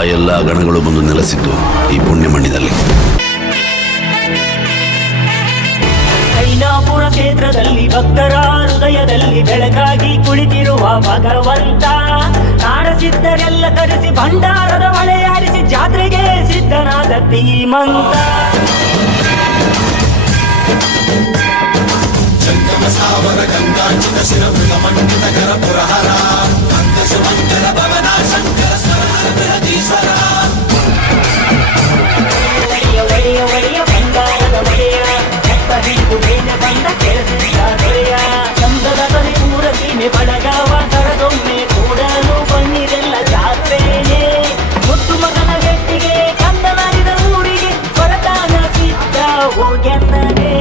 ನೆಲೆಸಿದ್ದು ಈ ಪುಣ್ಯ ಮಣ್ಣಿನಲ್ಲಿ. ಕೈಲಾಪುರ ಕ್ಷೇತ್ರದಲ್ಲಿ ಭಕ್ತರ ಹೃದಯದಲ್ಲಿ ಬೆಳಕಾಗಿ ಕುಳಿತಿರುವ ಭಗವಂತ ನಾಡಸಿದ್ದರೆಲ್ಲ ಕರೆಸಿ ಭಂಡಾರದ ಮಳೆಯಾಡಿಸಿ ಜಾತ್ರೆಗೆ ಸಿದ್ಧನಾದ ಧೀಮಂತ. ಸಾವರ ಗಂಗಾಂಚಿತ ಶಿರ ಮೃಗ ಮಂಡಿತ ಕರ ಪುರಹರ ಕಂಡ ಕೇಳಿಸಿದ್ದಾರೆಯ ಚಂದದ ಬನೆ ಊರ ಸೀಮೆ ಬಡಗಾವ ತಳದೊಮ್ಮೆ ಕೂಡಲು ಬನ್ನಿರೆಲ್ಲ ಜಾತ್ರೆ ಮುತ್ತು ಮಗನ ಬೆಟ್ಟಿಗೆ ಕಂದ ಮಾಡಿದ ಊರಿಗೆ ಹೊರತಾನ ಸಿದ್ದ ಹೋಗ್ಯನ್ನರೇ